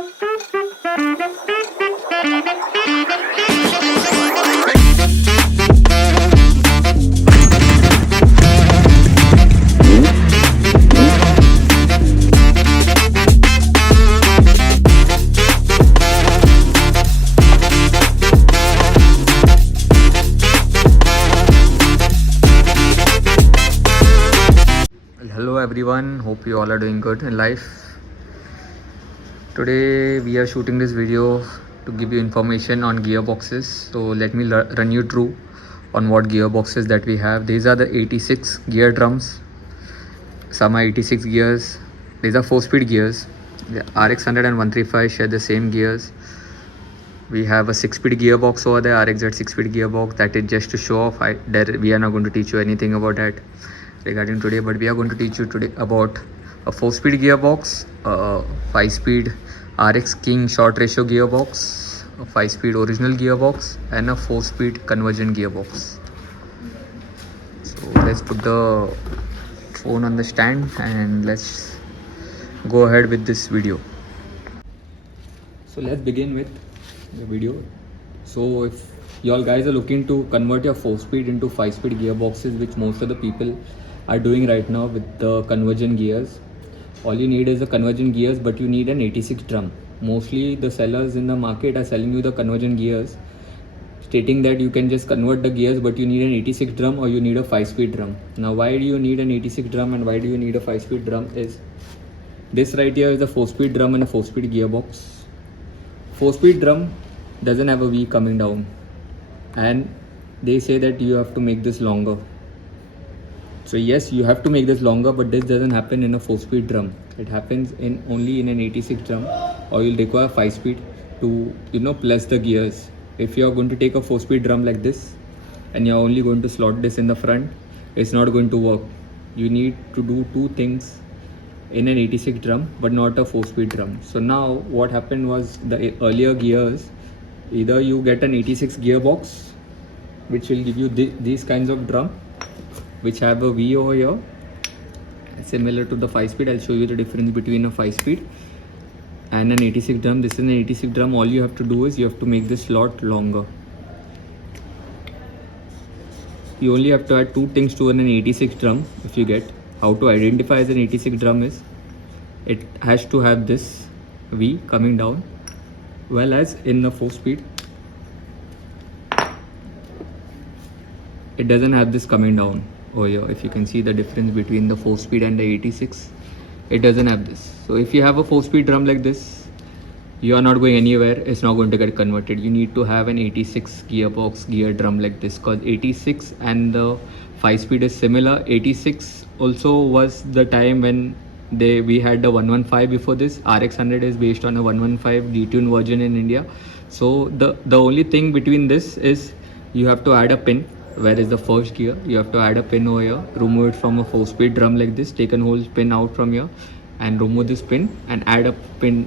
Hello everyone, hope you all are doing good in life. Today we are shooting this video to give you information on gearboxes. So let me run you through on what gearboxes that we have. These are the 86 gear drums. Some are 86 gears. These are 4-speed gears. The RX100 and 135 share the same gears. We have a 6-speed gearbox over there, RXZ 6-speed gearbox. That is just to show off. We are not going to teach you anything about that regarding today, but we are going to teach you today about a 4-speed gearbox, a 5-speed RX King short ratio gearbox, a 5-speed original gearbox, and a 4-speed conversion gearbox. So let's put the phone on the stand and let's go ahead with this video. So let's begin with the video. So if y'all guys are looking to convert your 4-speed into 5-speed gearboxes, which most of the people are doing right now with the conversion gears, all you need is a conversion gears, but you need an 86 drum. Mostly the sellers in the market are selling you the conversion gears, stating that you can just convert the gears, but you need an 86 drum or you need a 5-speed drum. Now why do you need an 86 drum and why do you need a 5-speed drum is this right here is a 4-speed drum and a 4-speed gearbox. 4-speed drum doesn't have a V coming down, and they say that you have to make this longer. So yes, you have to make this longer, but this doesn't happen in a 4-speed drum. It happens only in an 86 drum, or you'll require 5-speed to plus the gears. If you're going to take a 4-speed drum like this and you're only going to slot this in the front, it's not going to work. You need to do two things in an 86 drum, but not a 4-speed drum. So now what happened was, the earlier gears, either you get an 86 gearbox, which will give you these kinds of drum, which have a V over here, similar to the 5-speed. I'll show you the difference between a 5-speed and an 86 drum. This is an 86 drum. All you have to do is you have to make this slot longer. You only have to add two things to an 86 drum. If you get how to identify as an 86 drum is, it has to have this V coming down, well as in the 4-speed it doesn't have this coming down over here. If you can see the difference between the 4-speed and the 86, it doesn't have this. So if you have a 4-speed drum like this, you are not going anywhere. It's not going to get converted. You need to have an 86 gearbox gear drum like this, because 86 and the 5-speed is similar. 86 also was the time when we had the 115 before this. RX100 is based on a 115 detuned version in India. So the only thing between this is you have to add a pin. Where is the first gear? You have to add a pin over here, remove it from a 4-speed drum like this, take a whole pin out from here and remove this pin and add a pin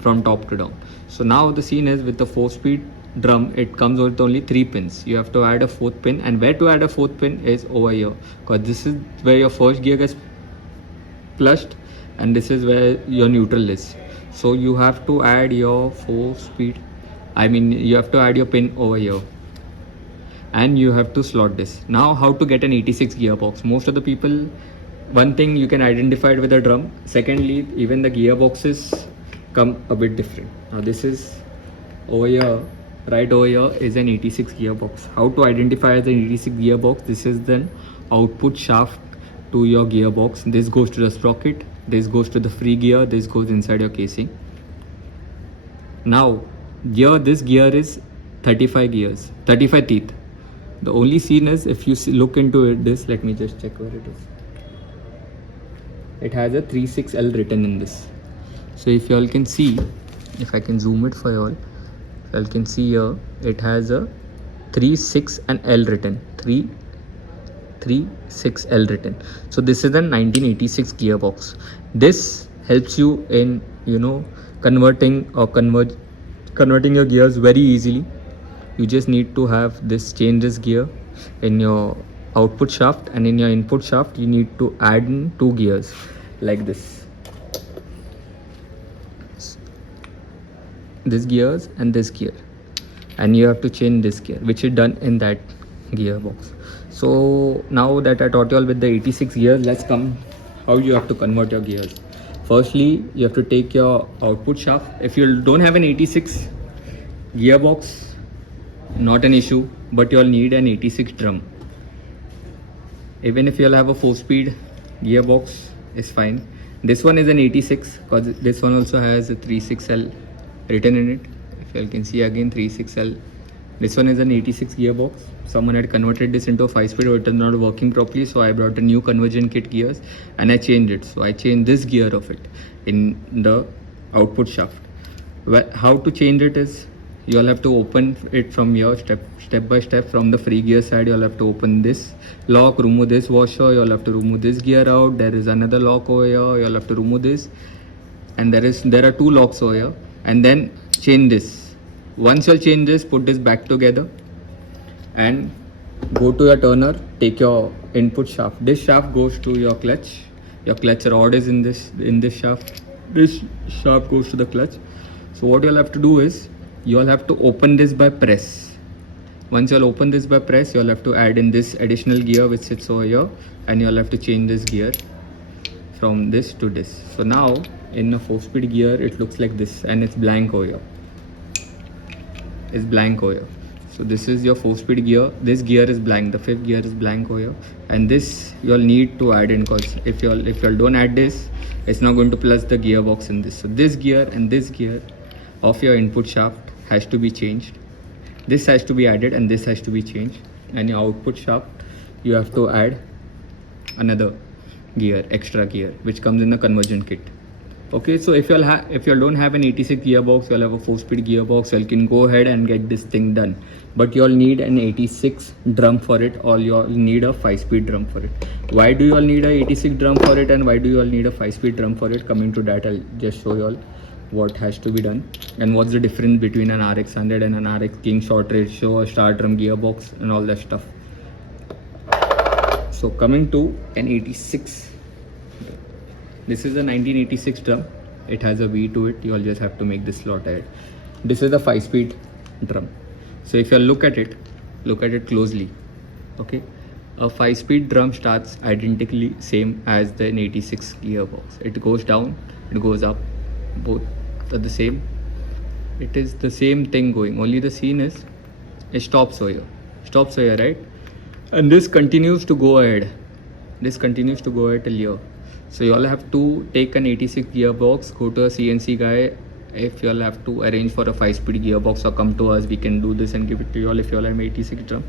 from top to down. So now the scene is, with the 4-speed drum, it comes with only 3 pins. You have to add a 4th pin, and where to add a 4th pin is over here, because this is where your first gear gets flushed and this is where your neutral is. So you have to add your you have to add your pin over here, and you have to slot this. Now how to get an 86 gearbox? Most of the people, one thing, you can identify it with a drum. Secondly, even the gearboxes come a bit different. Now this is over here, right over here is an 86 gearbox. How to identify as an 86 gearbox? This is the output shaft to your gearbox. This goes to the sprocket, this goes to the free gear, this goes inside your casing. Now here, this gear is 35 teeth. The only scene is, if you look into it, let me just check where it is. It has a 36L written in this. So if you all can see, if I can zoom it for you all, you all can see here, it has a 36 and L written, 336L written. So this is a 1986 gearbox. This helps you in converting your gears very easily. You just need to have this changes gear in your output shaft, and in your input shaft you need to add in 2 gears like this. this gears and this gear, and you have to change this gear, which is done in that gearbox. So now that I taught you all with the 86 gears, let's come how you have to convert your gears. Firstly, you have to take your output shaft. If you don't have an 86 gearbox, not an issue, but you'll need an 86 drum. Even if you'll have a 4-speed gearbox, is fine. This one is an 86 because this one also has a 36L written in it. If you can see again, 36L. This one is an 86 gearbox. Someone had converted this into a 5-speed, but it was not working properly, so I brought a new conversion kit gears and I changed it. So I changed this gear of it in the output shaft. Well, how to change it is, you all have to open it from your step by step. From the free gear side, you all have to open this lock, remove this washer, you all have to remove this gear out. There is another lock over here, you all have to remove this, and there are 2 locks over here, and then change this. Once you'll change this, put this back together and go to your turner, take your input shaft. This shaft goes to your clutch. Your clutch rod is in this shaft. This shaft goes to the clutch. So what you'll have to do is, you'll have to open this by press. Once you'll open this by press, you'll have to add in this additional gear which sits over here, and you'll have to change this gear from this to this. So now in a 4-speed gear, it looks like this, and it's blank over here. Is blank over here. So this is your 4-speed gear. This gear is blank. The 5th gear is blank over here, and this you'll need to add in, because if you'll don't add this, it's not going to plus the gearbox in this. So this gear and this gear of your input shaft has to be changed. This has to be added and this has to be changed. And your output shaft, you have to add another gear, extra gear, which comes in the conversion kit. Okay, so if you don't have an 86 gearbox, you'll have a 4-speed gearbox, you can go ahead and get this thing done. But you'll need an 86 drum for it, or you'll need a 5-speed drum for it. Why do you all need a 86 drum for it, and why do you all need a 5-speed drum for it? Coming to that, I'll just show you all what has to be done and what's the difference between an RX100 and an RX King short ratio, a star drum gearbox, and all that stuff. So coming to an 86. This is a 1986 drum. It has a V to it. You all just have to make this slot ahead. This is a 5-speed drum. So if you look at it closely. Okay, a 5-speed drum starts identically same as the 86 gearbox. It goes down, it goes up. Both are the same. It is the same thing going. Only the scene is it stops over here, right? And this continues to go ahead. This continues to go ahead till here. So you all have to take an 86 gearbox, go to a CNC guy. If you all have to arrange for a 5-speed gearbox, or come to us, we can do this and give it to you all. If you all have 86 drum,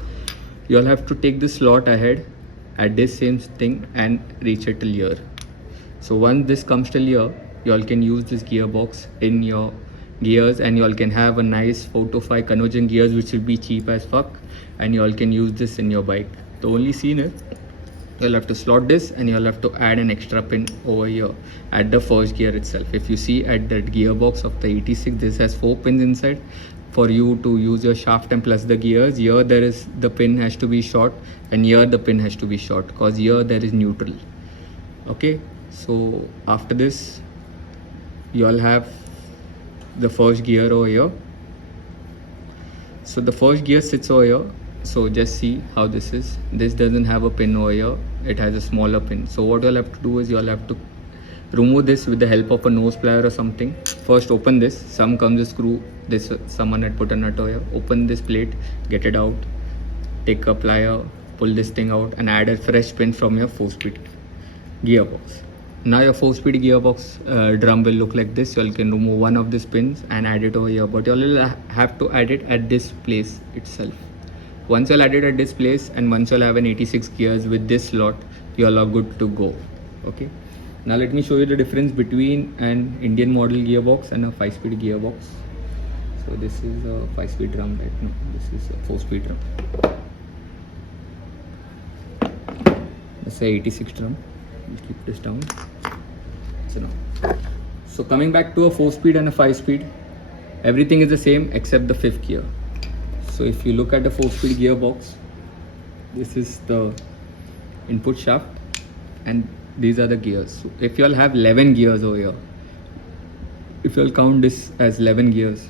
you all have to take this slot ahead at this same thing and reach it till here. So once this comes till here, you all can use this gearbox in your gears, and you all can have a nice 4 to 5 conversion gears, which will be cheap as fuck, and you all can use this in your bike. The only scene is, you'll have to slot this, and you'll have to add an extra pin over here at the first gear itself. If you see at that gearbox of the 86, this has 4 pins inside for you to use your shaft and plus the gears. Here there is, the pin has to be short, and here the pin has to be short, because here there is neutral. Okay, so after this, you all have the first gear over here. So the first gear sits over here. So just see how this is. This doesn't have a pin over here, it has a smaller pin. So what you'll have to do is, you'll have to remove this with the help of a nose plier or something. First open this. Some comes a screw. This someone had put a nut over here. Open this plate, get it out, take a plier, pull this thing out, and add a fresh pin from your 4-speed gearbox. Now your 4-speed gearbox drum will look like this. You all can remove one of these pins and add it over here, but you all have to add it at this place itself. Once you'll add it at this place, and once you'll have an 86 gears with this slot, you all are good to go. Okay, now let me show you the difference between an Indian model gearbox and a 5-speed gearbox. So this is a 5-speed drum, right? No, this is a 4-speed drum. This is a 86 drum. We'll keep this down. So coming back to a 4-speed and a 5-speed, everything is the same except the 5th gear. So if you look at the 4-speed gearbox, this is the input shaft, and these are the gears. So if you all have 11 gears over here, if you all count this as 11 gears,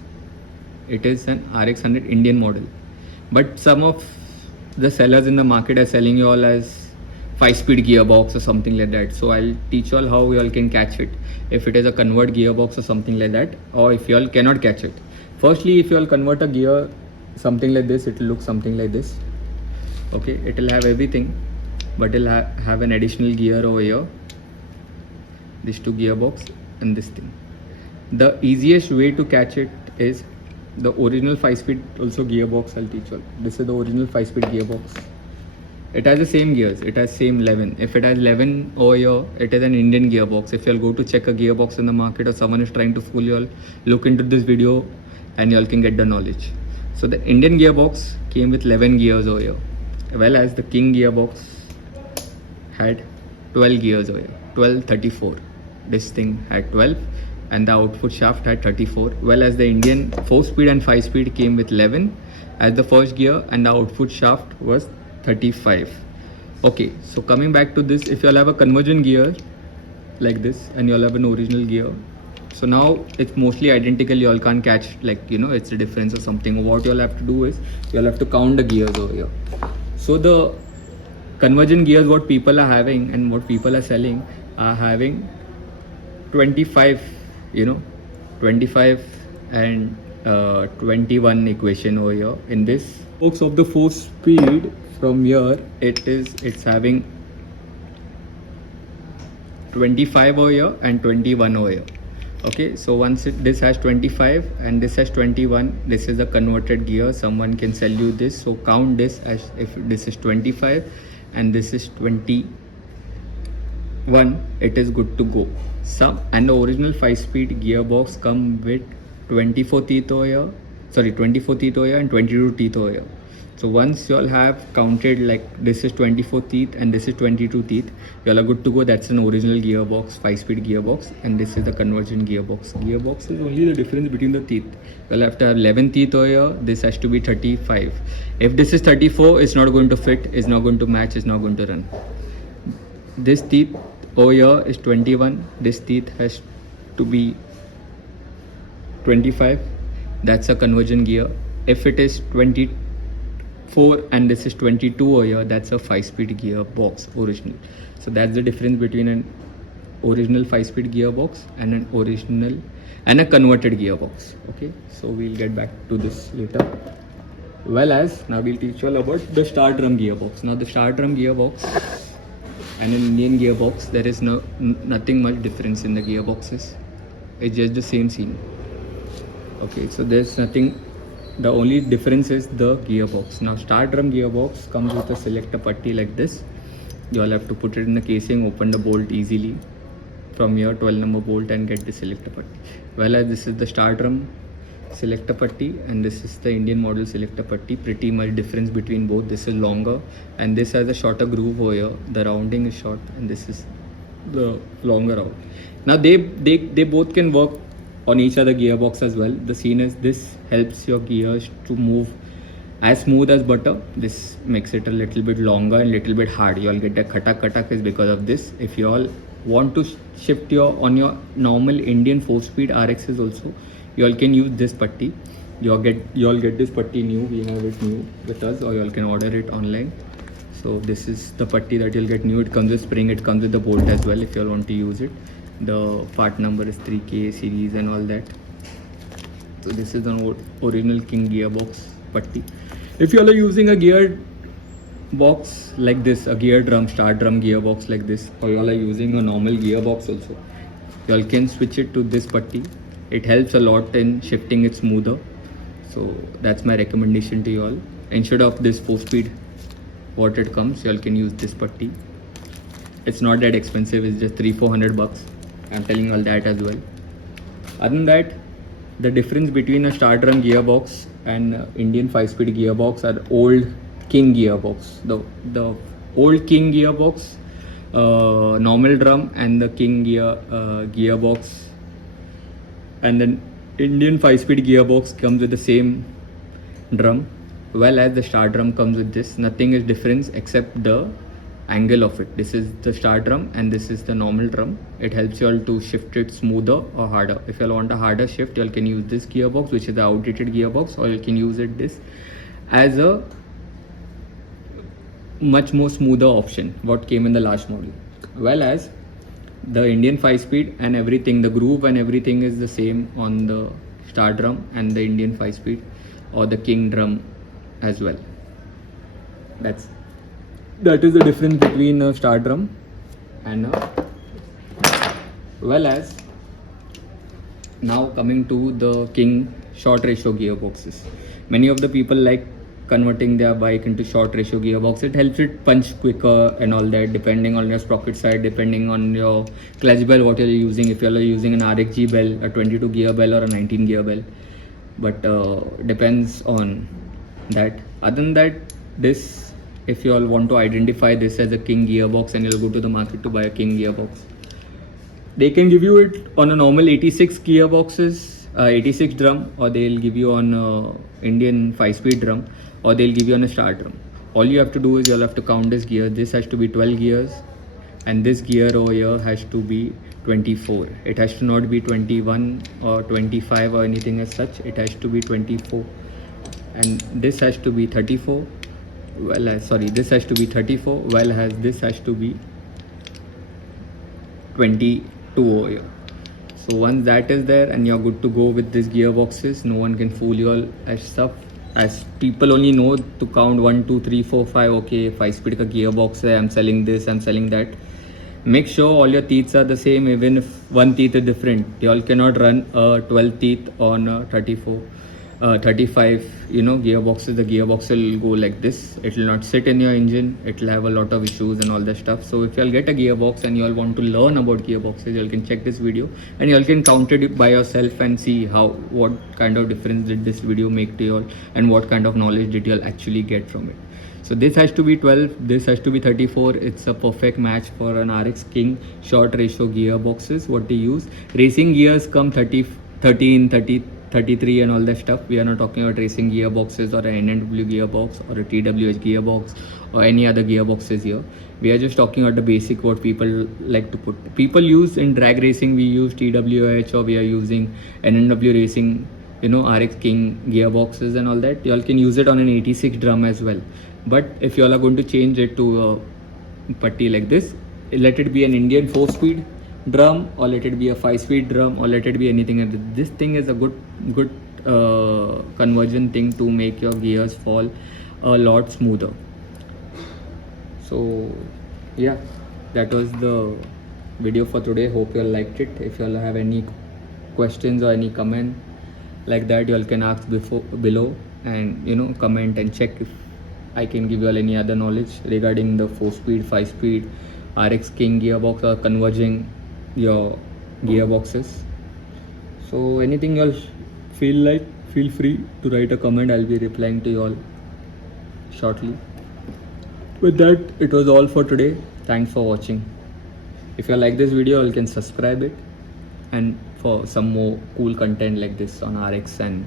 It is an RX100 Indian model, but some of the sellers in the market are selling you all as 5-speed gearbox or something like that. So I'll teach you all how you all can catch it, if it is a convert gearbox or something like that, or if you all cannot catch it. Firstly, if you all convert a gear something like this, it will look something like this. Okay, it will have everything, but it'll have an additional gear over here, these two gearbox and this thing. The easiest way to catch it is the original 5-speed also gearbox. I'll teach you all. This is the original 5-speed gearbox. It has the same gears, it has same 11. If it has 11 over here, it is an Indian gearbox. If you'll go to check a gearbox in the market or someone is trying to fool you all, look into this video and you all can get the knowledge. So the Indian gearbox came with 11 gears over here, well as the King gearbox had 12 gears over here, 12, 34. This thing had 12 and the output shaft had 34, well as the Indian 4-speed and 5-speed came with 11 as the first gear and the output shaft was 35. Okay, so coming back to this, if you all have a conversion gear like this and you all have an original gear, so now it's mostly identical, you all can't catch like, you know, it's a difference or something. What you all have to do is you all have to count the gears over here. So the conversion gears what people are having and what people are selling are having 25, you know, 25 and 21 equation over here. In this box of the 4-speed, from here it's having 25 over here and 21 over here. Okay, so once this has 25 and this has 21, this is a converted gear. Someone can sell you this, so count this as if this is 25 and this is 21, it is good to go. And the original 5-speed gearbox come with 24 teeth over here, sorry, 24 teeth over here and 22 teeth over here. So once you all have counted like this is 24 teeth and this is 22 teeth, you all are good to go. That's an original gearbox, 5-speed gearbox, and this is the conversion gearbox. Gearbox is only the difference between the teeth. You all have to have 11 teeth over here. This has to be 35. If this is 34, it's not going to fit, it's not going to match, it's not going to run. This teeth over here is 21. This teeth has to be 25. That's a conversion gear. If it is 24 and this is 22 over here, that's a 5-speed gearbox original. So that's the difference between an original 5-speed gearbox and an original and a converted gearbox. Okay, so we'll get back to this later. Well, as now we'll teach you all about the star drum gearbox. Now the star drum gearbox and an Indian gearbox, there is nothing much difference in the gearboxes. It's just the same scene. Okay, so there's nothing. The only difference is the gearbox. Now star drum gearbox comes with a selector putty like this. You all have to put it in the casing, open the bolt easily from your 12 number bolt and get the selector putty. Well, as this is the star drum selector putty and this is the Indian model selector putty. Pretty much difference between both. This is longer and this has a shorter groove over here. The rounding is short and this is the longer out. Now they both can work on each other gearbox as well. The scene is this helps your gears to move as smooth as butter. This makes it a little bit longer and little bit hard. You all get the khatak is because of this. If you all want to shift on your normal Indian 4-speed RXs also, you all can use this putty. You all get this putty new. We have it new with us, or you all can order it online. So this is the putty that you'll get new. It comes with spring, it comes with the bolt as well if you all want to use it. The part number is 3K series and all that. So this is the original King gearbox putty. If you all are using a gear box like this, a gear drum, star drum gearbox like this, or you all are using a normal gearbox also, you all can switch it to this putty. It helps a lot in shifting it smoother. So that's my recommendation to you all. Instead of this 4-speed what it comes, you all can use this putty. It's not that expensive, it's just 300-400 bucks. I'm telling you all that as well. Other than that, the difference between a star drum gearbox and Indian 5-speed gearbox are old King gearbox. The old King gearbox, normal drum, and the King gearbox, and then Indian 5-speed gearbox comes with the same drum, well as the star drum comes with this. Nothing is different except the angle of it. This is the start drum and this is the normal drum. It helps you all to shift it smoother or harder. If you all want a harder shift, you all can use this gearbox, which is the outdated gearbox, or you can use it this as a much more smoother option what came in the last model. Well, as the Indian 5-speed and everything, the groove and everything is the same on the start drum and the Indian 5-speed or the king drum as well. That is the difference between a start drum and a, well, as now coming to the king short ratio gearboxes. Many of the people like converting their bike into short ratio gearbox. It helps it punch quicker and all that, depending on your sprocket side, depending on your clutch bell what you're using. If you're using an RXG bell, a 22 gear bell or a 19 gear bell, but depends on that. Other than that, this, if you all want to identify this as a king gearbox and you'll go to the market to buy a king gearbox, they can give you it on a normal 86 gearboxes, 86 drum, or they'll give you on Indian 5-speed drum, or they'll give you on a start drum. All you have to do is you'll have to count this gear. This has to be 12 gears and this gear over here has to be 24. It has to not be 21 or 25 or anything as such. It has to be 24, and this has to be 34. Well, sorry, this has to be 34, well as this has to be 22 over here. So once that is there and you're good to go with these gearboxes, no one can fool you all as stuff, as people only know to count 1 2 3 4 5. Okay, 5-speed ka gearbox hai, I'm selling this, I'm selling that. Make sure all your teeths are the same, even if one teeth is different. You all cannot run a 12 teeth on a 35 gearboxes. The gearbox will go like this. It will not sit in your engine. It will have a lot of issues and all that stuff. So if you all get a gearbox and you all want to learn about gearboxes, you all can check this video and you all can count it by yourself and see what kind of difference did this video make to you all and what kind of knowledge did you all actually get from it. So this has to be 12, this has to be 34. It's a perfect match for an RX King short ratio gearboxes. What they use, racing gears come 30, 13, 30, 33 and all that stuff. We are not talking about racing gearboxes or an NNW gearbox or a TWH gearbox or any other gearboxes here. We are just talking about the basic what people like to put. People use in drag racing, we use TWH, or we are using NNW racing, RX King gearboxes and all that. You all can use it on an 86 drum as well. But if you all are going to change it to a putty like this, let it be an Indian 4-speed drum, or let it be a 5-speed drum, or let it be anything. This thing is a good conversion thing to make your gears fall a lot smoother. So yeah, that was the video for today. Hope you all liked it. If you all have any questions or any comment like that, you all can ask below and comment and check if I can give you all any other knowledge regarding the 4-speed, 5-speed RX King gearbox or converging your gearboxes. So anything you all feel free to write a comment. I'll be replying to you all shortly. With that, it was all for today. Thanks for watching. If you like this video, you can subscribe it, and for some more cool content like this on RX and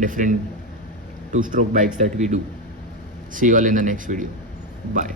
different 2-stroke bikes that we do. See you all in the next video. Bye.